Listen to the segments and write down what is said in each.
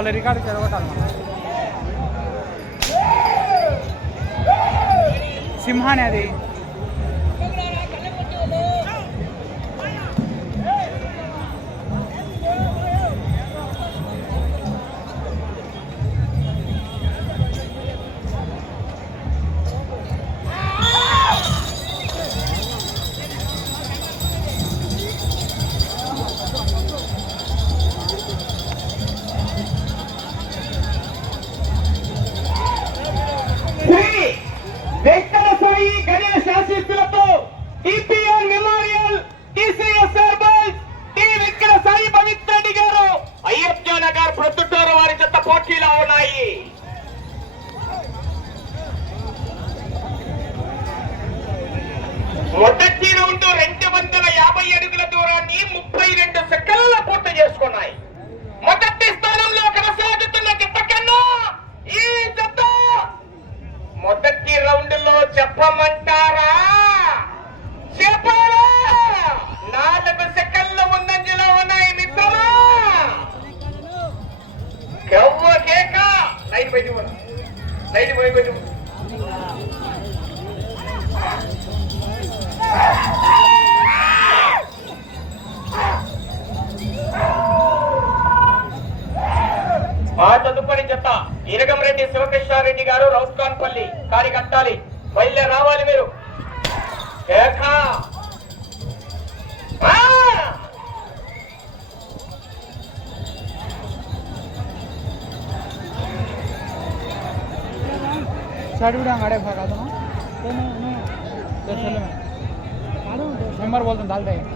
వాళ్ళ రికార్డు చెడగొట్టాలి సింహానే అది. వెంకట సాయి గణేష్ ఆశీస్సులతో టిపిఆర్ మెమోరియల్ టీసీఎస్ఆర్ బస్ టి వెంకట సాయి పవిత్ర రెడ్డి గారు అయ్యప్ప నగర్ ప్రొద్దుటూరు వారి చెత్త పోటీలో ఉన్నాయి. మొదటి రౌండ్ రెండు వందల యాభై అడుగుల దూరాన్ని ముప్పై రెండు సెకండ్ల పూర్తి చేసుకున్నాయి. లైట్ బయట లైట్ పోయి పెట్టు. తదుపరి జత ఇరగంరెడ్డి శివకృష్ణారెడ్డి గారు రౌస్కాన్పల్లి కారి కట్టాలి బయలుదేరి రావాలి మీరు. కేక. साइड भी डांग आड़े भागा दो मेंबर बोलते डाल दे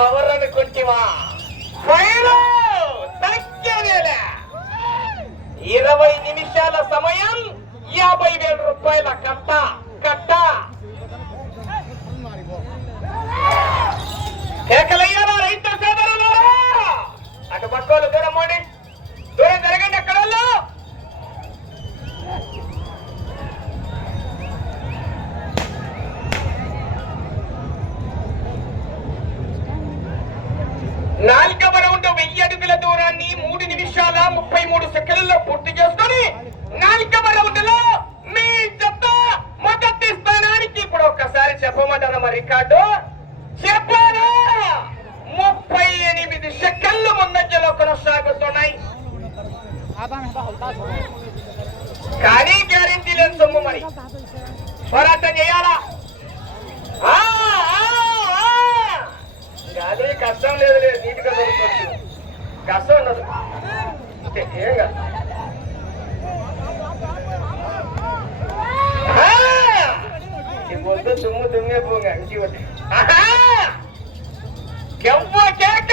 ラブラでちは ముప్పై మూడు సెకండ్లలో పూర్తి చేసుకుని నానికబడ ఉండలో మీ చెత్త మొదటి స్థానానికి ఇప్పుడు ఒక్కసారి చెప్పమంటాను మరి రికార్డు? చెప్పాను ముప్పై ఎనిమిది సెకండ్లు ముందంజలో కొనసాగుతున్నాయి. కానీ గ్యారంటీ లేదు సొమ్ము మరి. పోరాటం చేయాలా? కష్టం లేదు లేదు నీటిగా దొరుకుతుంది కష్టం ఉండదు. ఏం కాదు పొద్దు కొట్టి కేక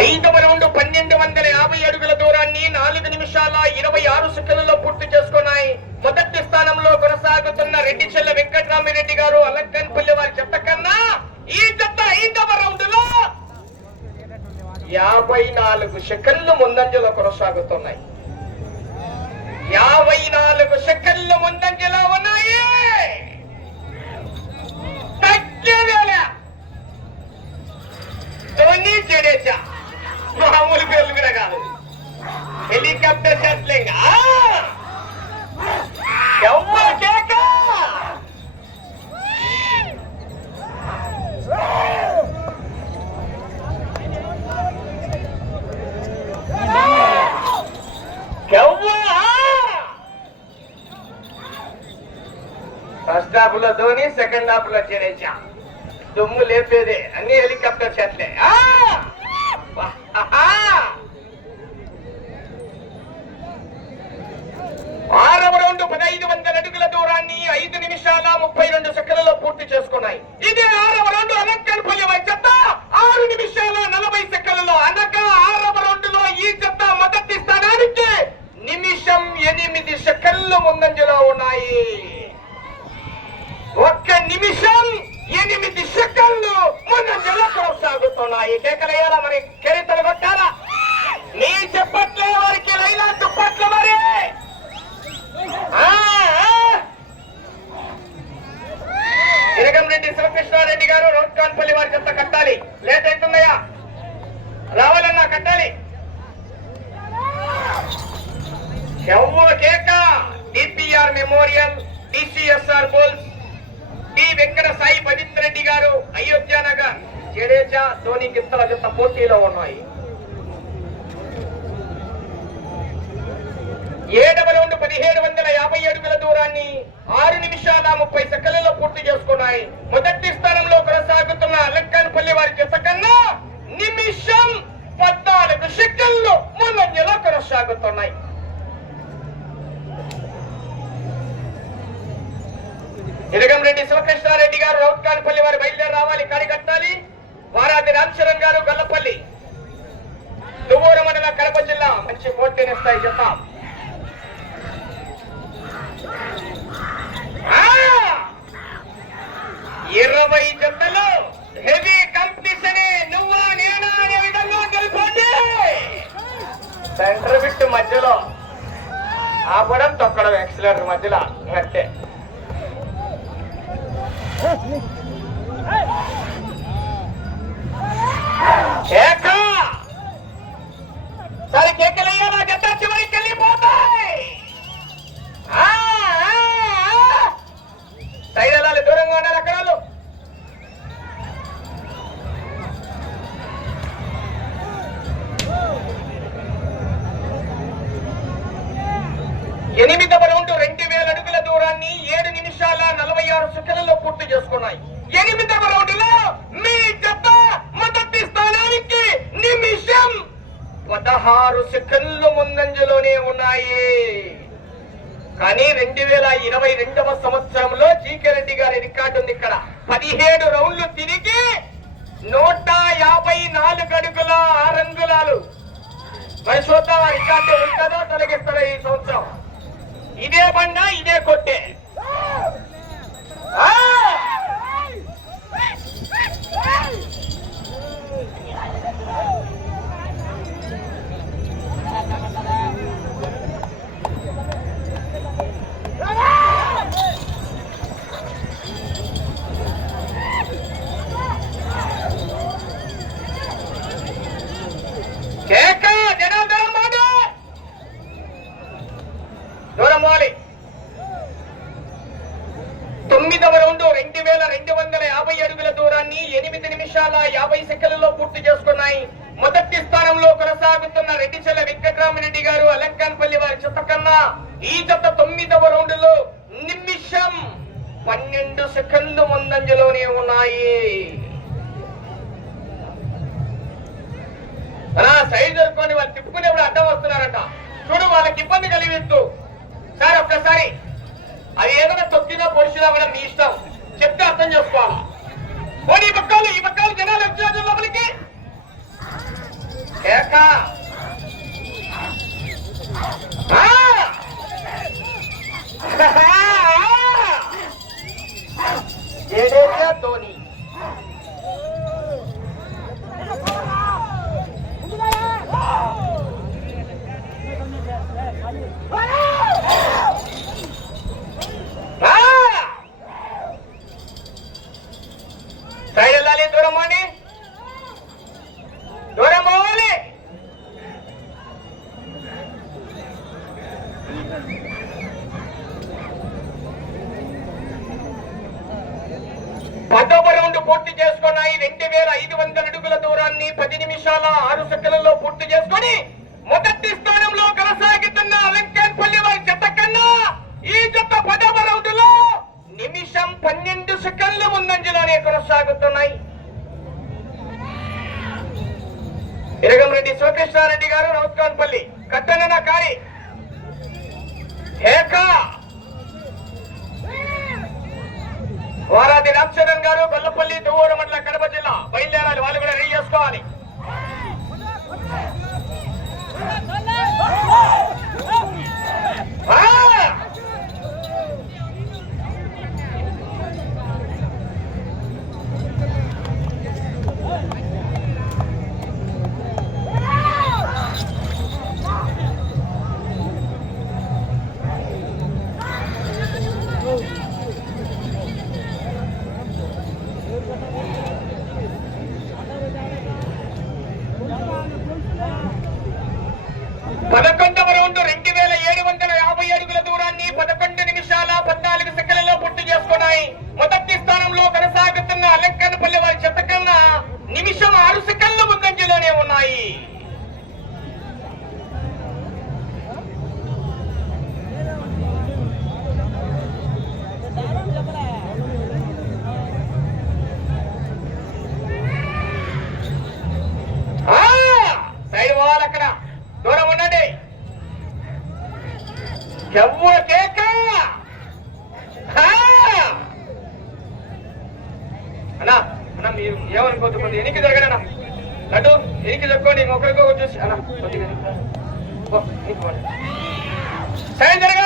ఐదవ రౌండ్ పన్నెండు వందల యాభై అడుగుల దూరాన్ని నాలుగు నిమిషాల ఇరవై ఆరు సెకండ్లలో పూర్తి చేసుకున్నాయి. మొదటి స్థానంలో కొనసాగు కొనసాగుతున్న రెడ్డి చెల్ల వెంకటరామిరెడ్డి గారు అలంకన్పల్లి వారి చెత్త కన్నా ఈ చెత్త ఐదవ రౌండ్లో యాభై నాలుగు సెకండ్లు ముందంజలో కొనసాగుతున్నాయి. యాభై నాలుగు సెకండ్లు ముందంజలో ఉన్నాయి. ధోని జడేజా. మామూలు పేర్లు కూడా కాదు. హెలికాప్టర్ షట్లింగ్ ఆ కేక ఎవ్వ ఫస్ట్ హాఫ్లో ధోని సెకండ్ హాఫ్ దుమ్ము లేపేదే. అన్ని హెలికాప్టర్ షట్లే ఆ! వా! ఆహా! ఆరవ రౌండ్ పదహైదు వందల అడుగుల దూరాన్ని ఐదు నిమిషాల ముప్పై రెండు సెకండ్లలో పూర్తి చేసుకున్నాయి ఇది ఆరవ రౌండ్ అలంకన్పల్లి వారి జత ఆరు నిమిషాల నలభై సెకండ్లలో అనగా ఆరవ రౌండ్లో ఈ జత మొదటి స్థానానికి నిమిషం ఎనిమిది సెకండ్లు ముందంజలో ఉన్నాయి ఒక్క నిమిషం ఎనిమిది సెకండ్లు ముందంజలో కొనసాగుతున్నాయి కేకలయ్యాల మరి కెరితలు కొట్టారా నీ చెప్పట్లే వారికి లైలా దుప్పట్ల మరి రెడ్డి శివకృష్ణారెడ్డి గారు రోడ్ కాన్పల్లి వారి చెత్త కట్టాలి లేట్ అవుతుందయ్యా రావాలన్నా కట్టాలి ఎవ్వ కేక డిపిఆర్ మెమోరియల్ డిసిఎస్ఆర్ బోల్స్ డి వెంకట సాయి పవిత్ర రెడ్డి గారు అయోధ్య నగర్ జడేజా ధోని గిత్తల జత పోటీలో ఉన్నాయి. ఏడవ రౌండ్ పదిహేడు వందల యాభై అడుగుల దూరాన్ని ఆరు నిమిషాల ముప్పై సెకండ్లలో పూర్తి చేసుకున్నాయి. మొదటి స్థానంలో కొనసాగుతున్న అలంకానపల్లి వారి జత కన్నా నిమిషం పద్నాలుగు సెకండ్లు ముందంజలో కొనసాగుతున్నాయి. ఇరగంరెడ్డి శివకృష్ణారెడ్డి గారు రౌత్కానపల్లి వారు బయలుదేరి రావాలి కాడి కట్టాలి. వారాది రామచరణ్ గారు గల్లపల్లి. దువ్వూరు మండల కడప జిల్లా మంచి పోటీనిస్తాయి చెప్తాం. ఆ! ఇరవై జతలు హెవీ కాంపిటీషన్ నువ్వు నేనా అనే విధంగా గెలుపండి సెంటర్ బిట్ మధ్యలో. ఆపడం తొక్కడం ఎక్సలెంటర్ మధ్యలో. ఎనిమిదవ రౌండ్ రెండు వేల అడుగుల దూరాన్ని ఏడు నిమిషాల నలభై ఆరు సెకండ్లలో పూర్తి చేసుకున్నాయి. ఎనిమిదవ రౌండ్లో మీ జత మొదటి స్థానానికి నిమిషం పదహారు సెకండ్లు ముందంజలోనే ఉన్నాయి. కానీ రెండు వేల ఇరవై రెండవ సంవత్సరంలో జీకే రెడ్డి గారి రికార్డు ఉంది ఇక్కడ. పదిహేడు రౌండ్లు తిరిగి నూట యాభై నాలుగు అడుగుల ఆరంగులాలు మరి చూద్దాం ఆ రికార్డు ఉంటుందో? తొలగిస్తారో ఈ సంవత్సరం? ఇదే బండ ఇదే కొట్టే. సెకండ్లు ముందంజలోనే ఉన్నాయి. అలా సైడ్ దొరుకుని వాళ్ళు తిప్పుకునేప్పుడు అడ్డం వస్తున్నారట. చూడు వాళ్ళకి ఇబ్బంది కలిగిస్తూ. సార్ ఒక్కసారి. అది ఏదైనా తొక్కినా పొడిచినా కూడా మీ ఇష్టం. చెప్తే అర్థం చేసుకోవాలా? పోనీ ఈ పక్కలు ఈ పక్కలు జనాలు వచ్చినారు లోపలికి? కేక. ఆ! जडेजा धोनी Bora! ఇరగంరెడ్డి శివకృష్ణారెడ్డి గారు రౌత్కాన్పల్లి కట్టనన్న కారి వారాది రామచరణ్ గారు బల్లపల్లి దువ్వూరు మండల కడప జిల్లా. బయలుదేరాలి వాళ్ళు కూడా రెడీ చేసుకోవాలి. அண்ணா சாயந்தரம்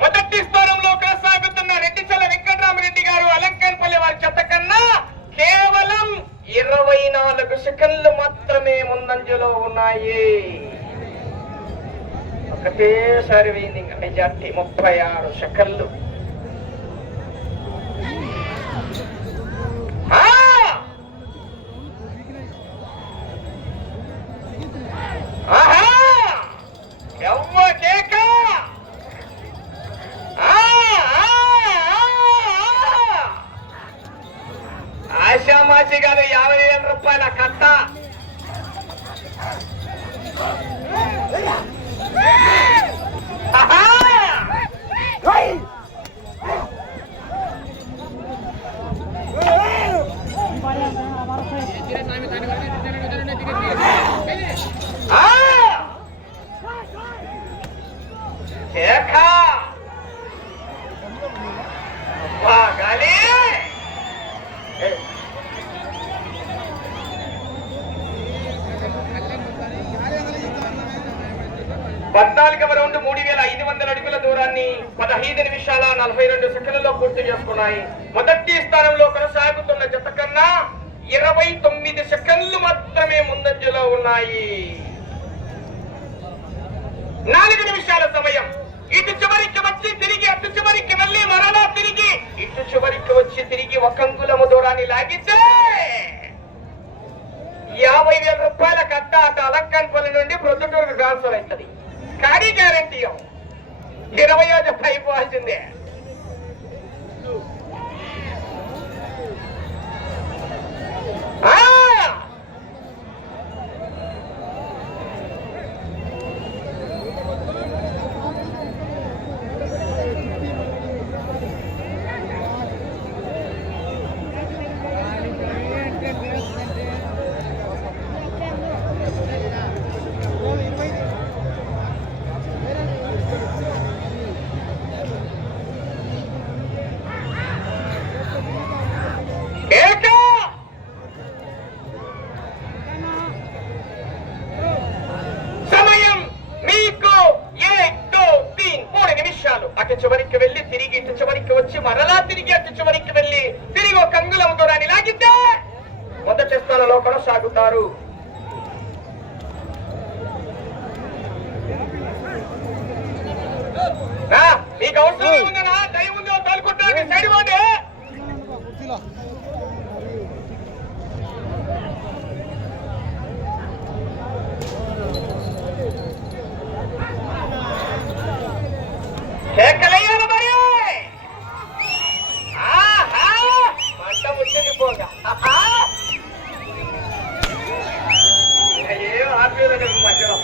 మొదటి స్థానంలో కొనసాగుతున్న రెడ్డిచల్ల వెంకటరామరెడ్డి గారు అలంకన్పల్లి వారి చెత్త కన్నా కేవలం ఇరవై నాలుగు సెకండ్లు మాత్రమే ముందంజలో ఉన్నాయి. ఒకటేసారి వేయింది మెజార్టీ. ముప్పై ఆరు సెకండ్లు. Yeah! తొమ్మిది సెకండ్లు మాత్రమే ముందంజలో ఉన్నాయి. నాలుగు నిమిషాల సమయం. ఇటు చివరికి వచ్చి తిరిగి అటు చివరికి వెళ్ళి మరలా తిరిగి ఇటు చివరికి వచ్చి తిరిగి ఒక అంగుళము దూరాన్ని లాగితే యాభై వేల రూపాయల కట్ట అటు అలంకన్పల్లి నుండి ప్రొద్దుటూరుకు ట్రాన్స్ఫర్ అవుతుంది. కానీ గ్యారంటీ ఇరవై జత అయిపోవాల్సిందే ఆ! ఏక! సమయం మీకు ఏక్ దో తీన్ మూడు నిమిషాలు అటు చివరికి వెళ్ళి తిరిగి ఇటు చివరికి వచ్చి మరలా తిరిగి అటు చివరికి వెళ్ళి తిరిగి ఒక అంగుళం దూరాన్ని లాగితే మొదటి స్థానంలో కొనసాగుతారు మీకు అవసరం ఉందనా దయ ఉందో తలుకుంటారు సైడ్ కుర్చీలో కేకలేయాలి మరి ఆహా మంట ముచ్చింది పోగా ఆహా ఏం ఆపేదండి మధ్యలో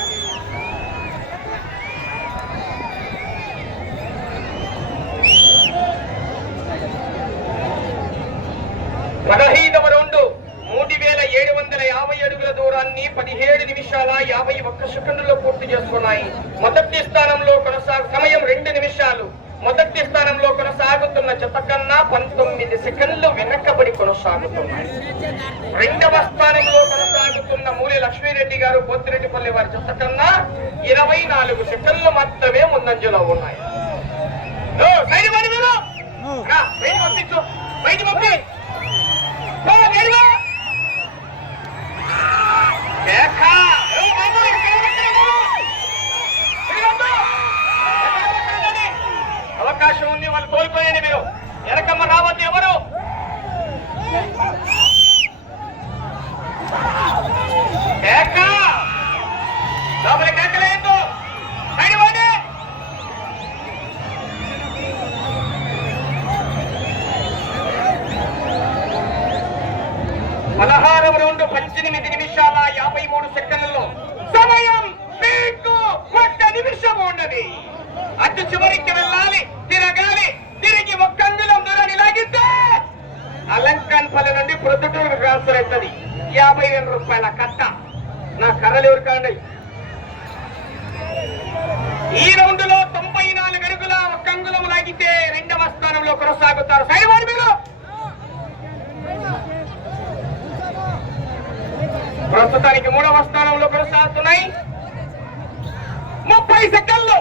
పదహైదవ రౌండు మూడు వేల ఏడు వందల యాభై అడుగుల దూరాన్ని పదిహేడు నిమిషాల యాభై ఒక్క సెకండ్లో పూర్తి చేసుకున్నాయి. మొదటి స్థానంలో కొనసాగు సమయం రెండు నిమిషాలు. మొదటి స్థానంలో కొనసాగుతున్న జత కన్నా పంతొమ్మిది సెకండ్లు వెనకబడి కొనసాగుతున్నాయి. రెండవ స్థానంలో కొనసాగుతున్న మూలి లక్ష్మీరెడ్డి గారు పోతిరెడ్డిపల్లి వారి జత కన్నా ఇరవై నాలుగు సెకండ్లు మాత్రమే ముందంజలో ఉన్నాయి. బయటికి పంపించు అవకాశం ఉంది వాళ్ళు కోల్పోయండి మీరు. వెనకమ్మ రావద్దు ఎవరు కేక లోపల కేకలేదు సైడ్ వాడి పదహారవ రౌండ్ పద్దెనిమిది నిమిషాల యాభై మూడు సెకండ్లలో సమయం మీకు ఒక్క నిమిషం ఉన్నది అటు చివరికి వెళ్ళాలి తిరగాలి తిరిగి ఒక్క అంగుళం దూరాన్ని లాగితే అలంకాన్పల్లి నుండి ప్రొద్దుటూరు ట్రాన్స్ఫర్ అవుతుంది యాభై వేల రూపాయల కట్ట నా కర్రలు ఎవరు కాండి ఈ రౌండ్లో తొంభై నాలుగు అడుగుల ఒక్క అంగుళం లాగితే రెండవ స్థానంలో కొనసాగుతారు సైడ్ వాడి మీరు ప్రస్తుతానికి మూడవ స్థానంలో కొనసాగుతున్నాయి. ముప్పై సెకండ్లు.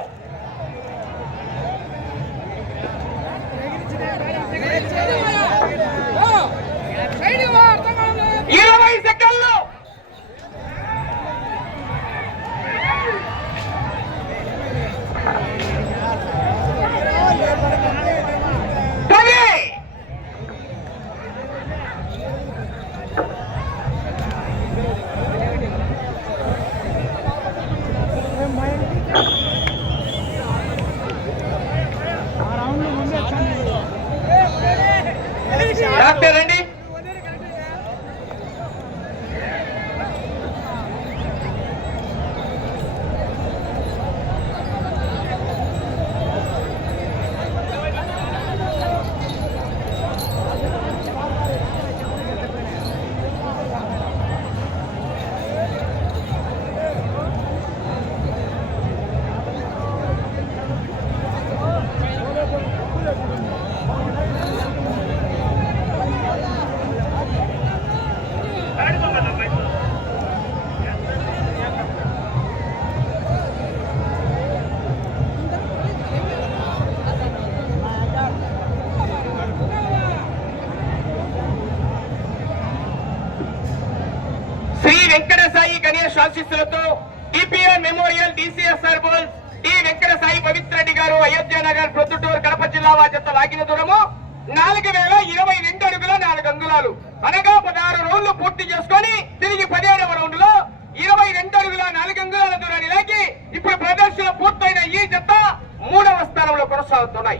ఆశీస్సులతో డిపిఆర్ మెమోరియల్ డిసిఎస్ఆర్ బోల్స్ డి వెంకట సాయి పవిత్ర రెడ్డి గారు అయోధ్య నగర్ ప్రొద్దుటూరు కడప జిల్లా వాద్యత లాగిన దూరము నాలుగు వేల ఇరవై రెండు అడుగుల నాలుగు అంగుళాలు. అనగా పదహారు రౌండ్లు పూర్తి చేసుకొని తిరిగి పదిహేడవ రౌండ్లో ఇరవై రెండు అడుగుల నాలుగు అంగుళాల దూరాన్ని లాగి ఇప్పుడు ప్రదర్శన పూర్తయిన ఈ జత మూడవ స్థానంలో కొనసాగుతున్నాయి.